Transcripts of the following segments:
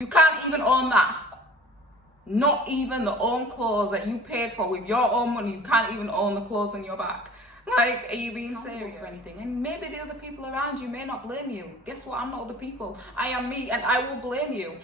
You can't even own that. Not even the own clothes that you paid for with your own money. You can't even own the clothes on your back. Like, are you being serious for anything? And maybe the other people around you may not blame you. Guess what? I'm not other people. I am me, and I will blame you.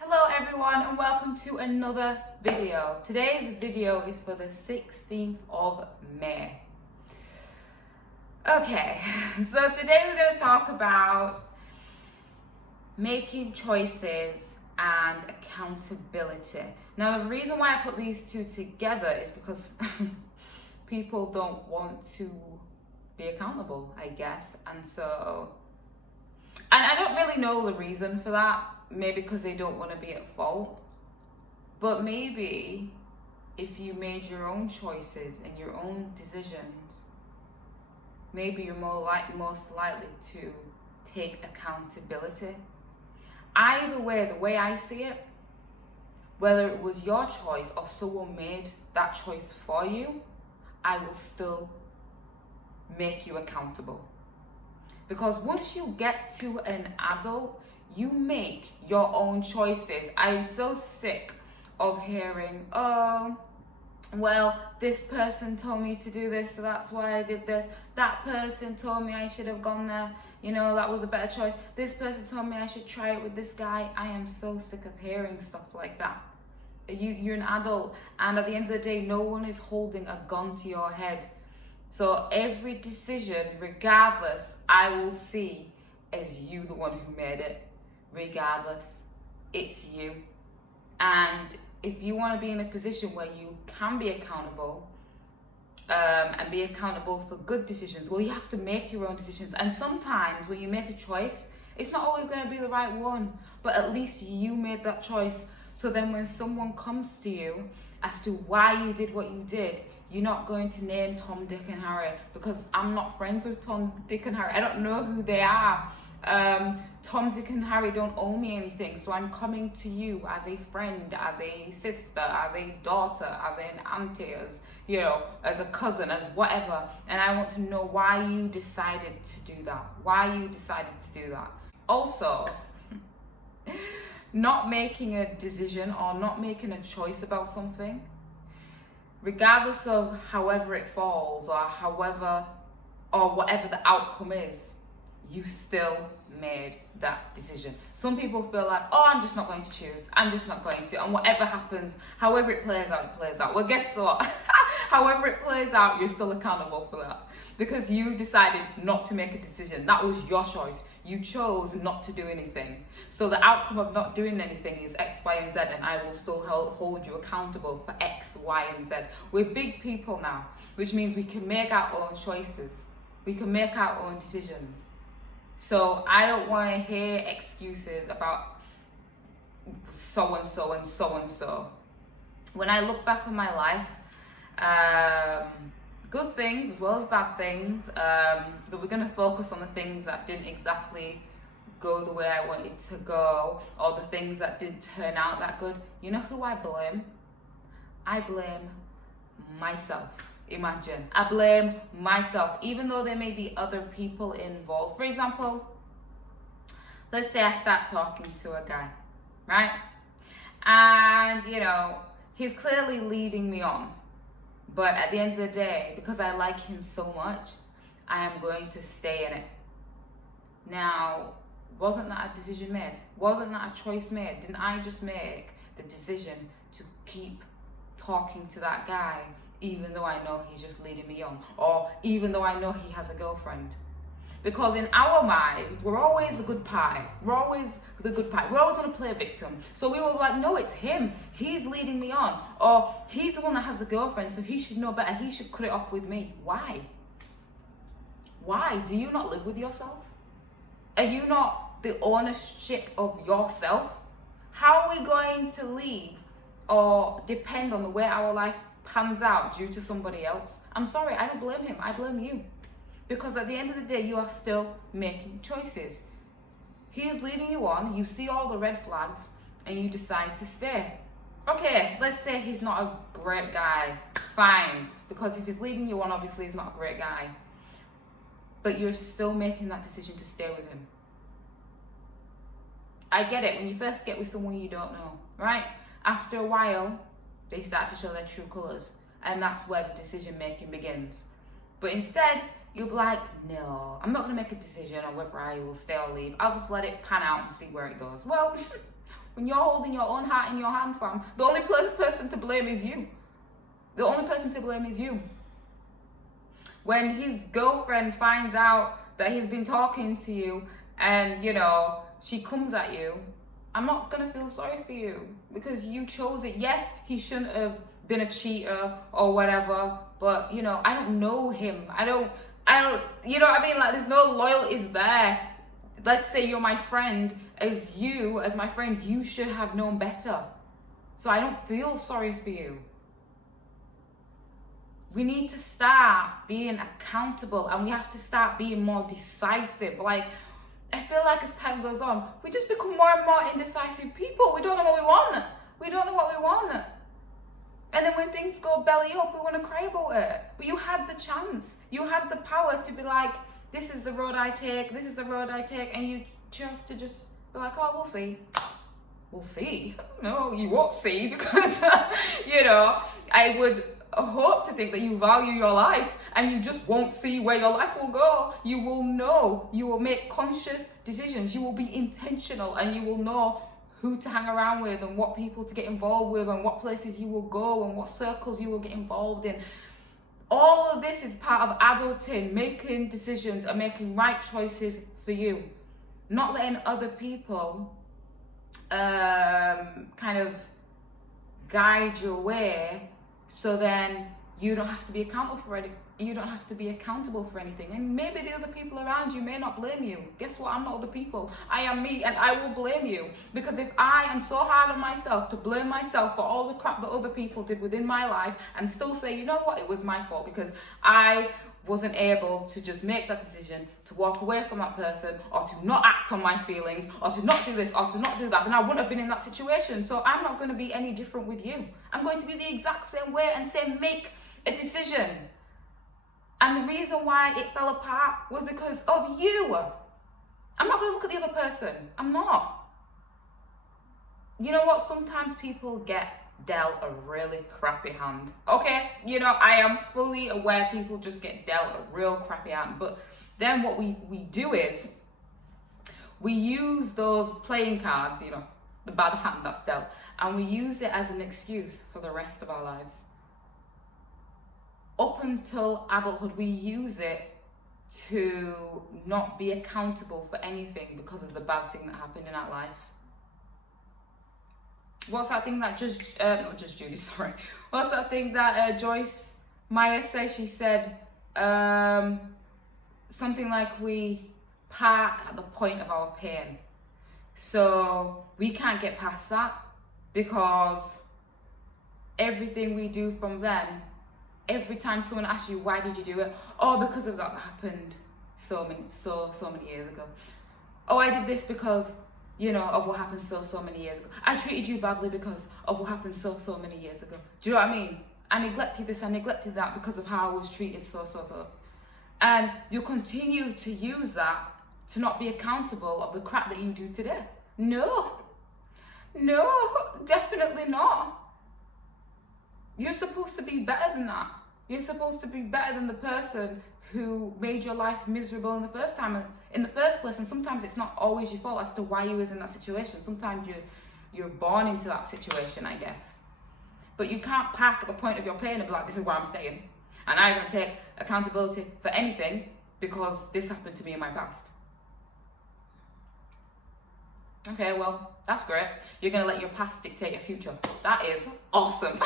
Hello everyone and welcome to another video. Today's video is for the 16th of May. Okay, so today we're going to talk about making choices and accountability. Now the reason why I put these two together is because people don't want to be accountable, I guess. And I don't really know the reason for that. Maybe because they don't want to be at fault. But maybe if you made your own choices and your own decisions, maybe you're most likely to take accountability. Either way, the way I see it, whether it was your choice or someone made that choice for you, I will still make you accountable. Because once you get to an adult, you make your own choices. I am so sick of hearing, oh, well, this person told me to do this, so that's why I did this. That person told me I should have gone there. You know, that was a better choice. This person told me I should try it with this guy. I am so sick of hearing stuff like that. You're an adult, and at the end of the day, no one is holding a gun to your head. So every decision, regardless, I will see as you the one who made it. Regardless, it's you. And if you want to be in a position where you can be accountable and be accountable for good decisions, well, you have to make your own decisions. And sometimes when you make a choice, it's not always going to be the right one, but at least you made that choice. So then when someone comes to you as to why you did what you did, you're not going to name Tom, Dick and Harry, because I'm not friends with Tom, Dick and Harry. I don't know who they are. Tom, Dick and Harry don't owe me anything, so I'm coming to you as a friend, as a sister, as a daughter, as an auntie, as, you know, as a cousin, as whatever, and I want to know why you decided to do that. Also, not making a decision or not making a choice about something, regardless of however it falls or whatever the outcome is, you still made that decision. Some people feel like, oh, I'm just not going to choose. I'm just not going to. And whatever happens, however it plays out, it plays out. Well, guess what? However it plays out, you're still accountable for that. Because you decided not to make a decision. That was your choice. You chose not to do anything. So the outcome of not doing anything is X, Y, and Z, and I will still hold you accountable for X, Y, and Z. We're big people now, which means we can make our own choices. We can make our own decisions. So I don't want to hear excuses about so-and-so and so-and-so. When I look back on my life, good things as well as bad things, but we're going to focus on the things that didn't exactly go the way I wanted to go, or the things that didn't turn out that good. You know who I blame? I blame myself. Imagine, I blame myself, even though there may be other people involved. For example, let's say I start talking to a guy, right? And, you know, he's clearly leading me on. But at the end of the day, because I like him so much, I am going to stay in it. Now, wasn't that a decision made? Wasn't that a choice made? Didn't I just make the decision to keep talking to that guy, even though I know he's just leading me on, or even though I know he has a girlfriend? Because in our minds, we're always the good pie. We're always going to play victim. So we were like, no, it's him. He's leading me on. Or he's the one that has a girlfriend, so he should know better. He should cut it off with me. Why? Why? Do you not live with yourself? Are you not the ownership of yourself? How are we going to leave or depend on the way our life pans out due to somebody else, I'm sorry, I don't blame him, I blame you. Because at the end of the day, you are still making choices. He is leading you on, you see all the red flags, and you decide to stay. Okay, let's say he's not a great guy, fine. Because if he's leading you on, obviously he's not a great guy. But you're still making that decision to stay with him. I get it, when you first get with someone you don't know, right? After a while, they start to show their true colours. And that's where the decision making begins. But instead, you'll be like, no, I'm not going to make a decision on whether I will stay or leave. I'll just let it pan out and see where it goes. Well, when you're holding your own heart in your hand, fam, the only person to blame is you. The only person to blame is you. When his girlfriend finds out that he's been talking to you and, you know, she comes at you, I'm not going to feel sorry for you because you chose it. Yes, he shouldn't have been a cheater or whatever, but, you know, I don't know him. I don't, you know what I mean? Like, there's no loyalties there. Let's say you're my friend. As you, as my friend, you should have known better. So I don't feel sorry for you. We need to start being accountable and we have to start being more decisive. Like, I feel like as time goes on, we just become more and more indecisive people. We don't know what we want. We don't know what we want. And then when things go belly up, we want to cry about it. But you had the chance. You had the power to be like, this is the road I take, this is the road I take. And you chose to just be like, oh, we'll see. We'll see. No, you won't see because, you know, I would hope to think that you value your life and you just won't see where your life will go. You will know. You will make conscious decisions. You will be intentional and you will know who to hang around with and what people to get involved with and what places you will go and what circles you will get involved in. All of this is part of adulting, making decisions and making right choices for you. Not letting other people kind of guide your way so then you don't have to be accountable for it. You don't have to be accountable for anything. And maybe the other people around you may not blame you. Guess what? I'm not other people. I am me and I will blame you. Because if I am so hard on myself to blame myself for all the crap that other people did within my life and still say, you know what, it was my fault because I wasn't able to just make that decision to walk away from that person or to not act on my feelings or to not do this or to not do that, then I wouldn't have been in that situation. So I'm not going to be any different with you. I'm going to be the exact same way and say make a decision. And the reason why it fell apart was because of you. I'm not going to look at the other person. I'm not. You know what? Sometimes people get dealt a really crappy hand. Okay? You know, I am fully aware people just get dealt a real crappy hand. But then what we do is we use those playing cards, you know, the bad hand that's dealt, and we use it as an excuse for the rest of our lives. Up until adulthood, we use it to not be accountable for anything because of the bad thing that happened in our life. What's that thing that not Judge Judy, sorry. What's that thing that Joyce Meyer said? She said something like we park at the point of our pain. So we can't get past that because everything we do from then, every time someone asks you, why did you do it? Oh, because of that happened so many years ago. Oh, I did this because, you know, of what happened so many years ago. I treated you badly because of what happened so many years ago. Do you know what I mean? I neglected this, I neglected that because of how I was treated so. And you continue to use that to not be accountable of the crap that you do today. No, definitely not. You're supposed to be better than that. You're supposed to be better than the person who made your life miserable in the first place. And sometimes it's not always your fault as to why you was in that situation. Sometimes you're born into that situation, I guess. But you can't park at the point of your pain and be like, this is where I'm staying. And I don't take accountability for anything because this happened to me in my past. Okay, well, that's great. You're going to let your past dictate your future. That is awesome.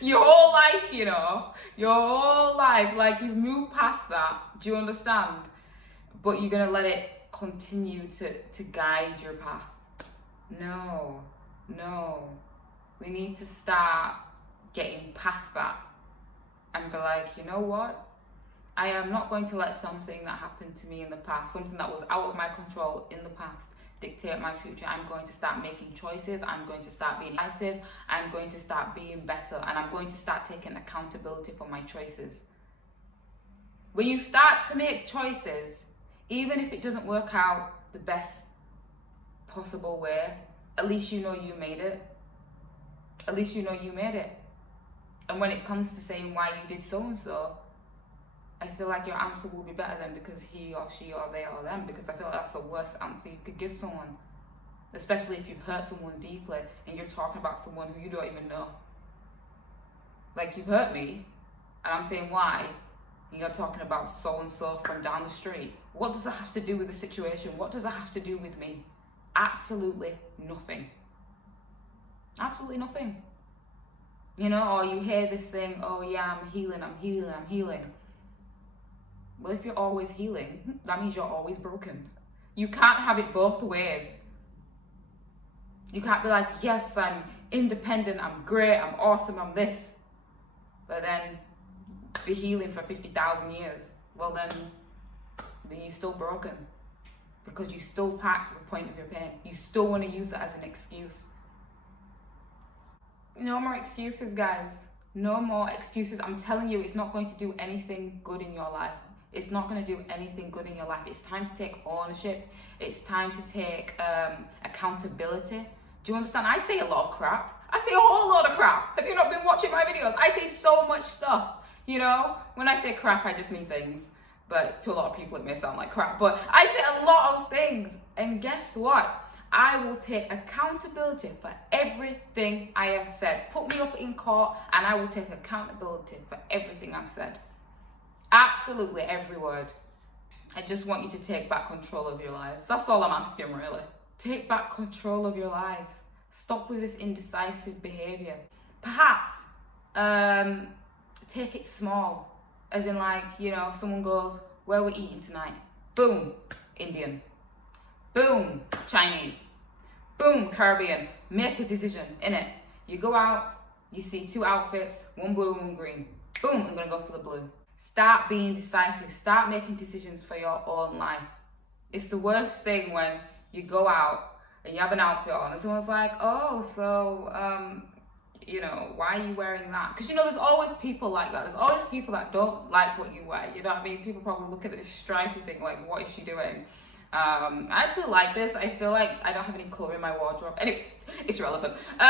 Your whole life, you know, your whole life, like you've moved past that. Do you understand? But you're going to let it continue to guide your path. No. We need to start getting past that and be like, you know what? I am not going to let something that happened to me in the past, something that was out of my control in the past, dictate my future. I'm going to start making choices. I'm going to start being decisive. I'm going to start being better, and I'm going to start taking accountability for my choices. When you start to make choices, even if it doesn't work out the best possible way, at least you know you made it. At least you know you made it. And when it comes to saying why you did so and so, I feel like your answer will be better than because he or she or they or them, because I feel like that's the worst answer you could give someone. Especially if you've hurt someone deeply and you're talking about someone who you don't even know. Like, you've hurt me and I'm saying why, and you're talking about so and so from down the street. What does that have to do with the situation? What does that have to do with me? Absolutely nothing. Absolutely nothing. You know, or you hear this thing, oh yeah, I'm healing. Well, if you're always healing, that means you're always broken. You can't have it both ways. You can't be like, yes, I'm independent, I'm great, I'm awesome, I'm this, but then be healing for 50,000 years. Well, then you're still broken, because you still packed the point of your pain. You still want to use that as an excuse. No more excuses, guys. No more excuses. I'm telling you, it's not going to do anything good in your life. It's not going to do anything good in your life. It's time to take ownership. It's time to take accountability. Do you understand? I say a lot of crap. I say a whole lot of crap. Have you not been watching my videos? I say so much stuff. You know, when I say crap, I just mean things. But to a lot of people, it may sound like crap. But I say a lot of things. And guess what? I will take accountability for everything I have said. Put me up in court and I will take accountability for everything I've said. Absolutely every word. I just want you to take back control of your lives. That's all I'm asking, really. Take back control of your lives. Stop with this indecisive behavior. Perhaps take it small. As in, like, you know, if someone goes, where are we eating tonight? Boom, Indian. Boom, Chinese. Boom, Caribbean. Make a decision, innit? You go out, you see 2 outfits, one blue, one green. Boom, I'm gonna go for the blue. Start being decisive. Start making decisions for your own life. It's the worst thing when you go out and you have an outfit on and someone's like, oh, so, you know, why are you wearing that? Because, you know, there's always people like that. There's always people that don't like what you wear. You know what I mean? People probably look at this stripy thing like, what is she doing? I actually like this. I feel like I don't have any colour in my wardrobe. Anyway, it's relevant. But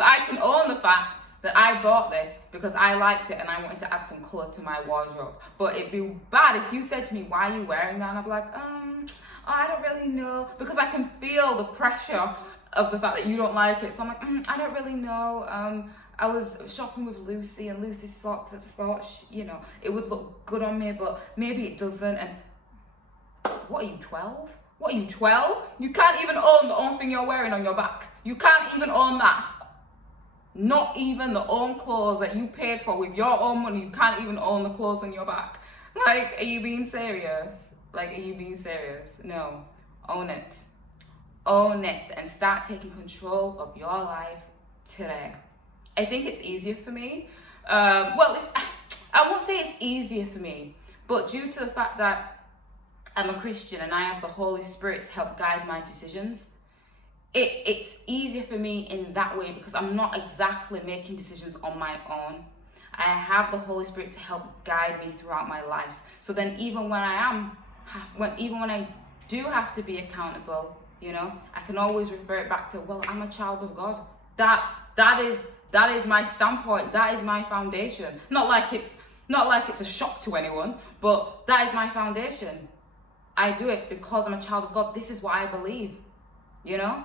I can own the fact that I bought this because I liked it and I wanted to add some colour to my wardrobe. But it'd be bad if you said to me, why are you wearing that? And I'd be like, oh, I don't really know. Because I can feel the pressure of the fact that you don't like it. So I'm like, I don't really know. I was shopping with Lucy and Lucy thought, you know, it would look good on me, but maybe it doesn't. And what are you, 12? What are you, 12? You can't even own the own thing you're wearing on your back. You can't even own that. Not even the own clothes that you paid for with your own money. You can't even own the clothes on your back. Like, are you being serious? Like, are you being serious? No. Own it. Own it and start taking control of your life today. I think it's easier for me. I won't say it's easier for me, but due to the fact that I'm a Christian and I have the Holy Spirit to help guide my decisions, it's easier for me in that way because I'm not exactly making decisions on my own. I have the Holy Spirit to help guide me throughout my life. So then even when I do have to be accountable, you know, I can always refer it back to, well, I'm a child of God. That is my standpoint. That is my foundation. Not like it's a shock to anyone, but that is my foundation. I do it because I'm a child of God. This is what I believe, you know?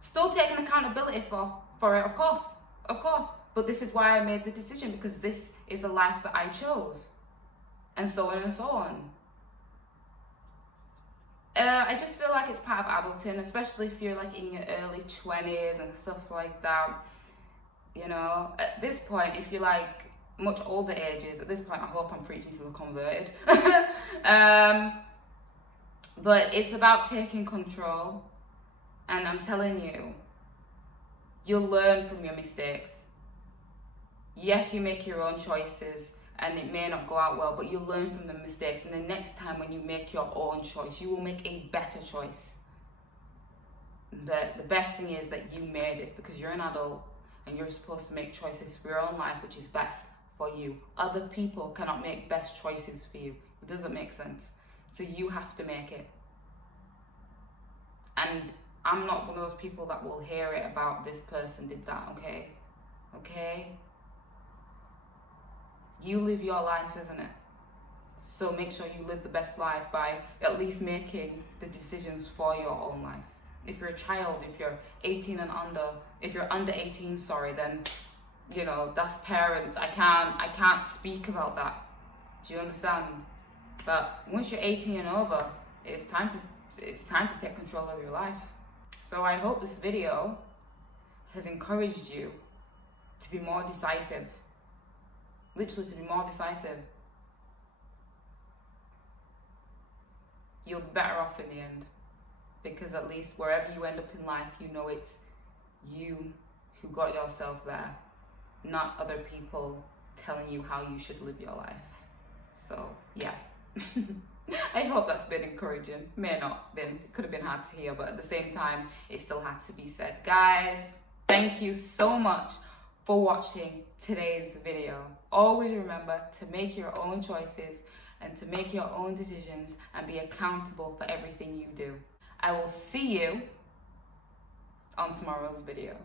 Still taking accountability for it, of course. But this is why I made the decision, because this is a life that I chose. And so on and so on. I just feel like it's part of adulting, especially if you're like in your early 20s and stuff like that. You know, at this point, if you're like much older ages, at this point, I hope I'm preaching to the converted. But it's about taking control. And I'm telling you, You'll learn from your mistakes. Yes, you make your own choices and it may not go out well, but you'll learn from the mistakes. And the next time when you make your own choice, you will make a better choice. The best thing is that you made it, because you're an adult and you're supposed to make choices for your own life, which is best for you. Other people cannot make best choices for you. It doesn't make sense. So you have to make it. And I'm not one of those people that will hear it about this person did that, okay? Okay? You live your life, isn't it? So make sure you live the best life by at least making the decisions for your own life. If you're a child, if you're 18 and under, if you're under 18, then, you know, that's parents. I can't speak about that. Do you understand? But once you're 18 and over, it's time to take control of your life. So I hope this video has encouraged you to be more decisive. Literally to be more decisive. You'll be better off in the end. Because at least wherever you end up in life, you know it's you who got yourself there. Not other people telling you how you should live your life. So, yeah. I hope that's been encouraging. May not been. It could have been hard to hear, but at the same time, it still had to be said. Guys, thank you so much for watching today's video. Always remember to make your own choices and to make your own decisions and be accountable for everything you do. I will see you on tomorrow's video.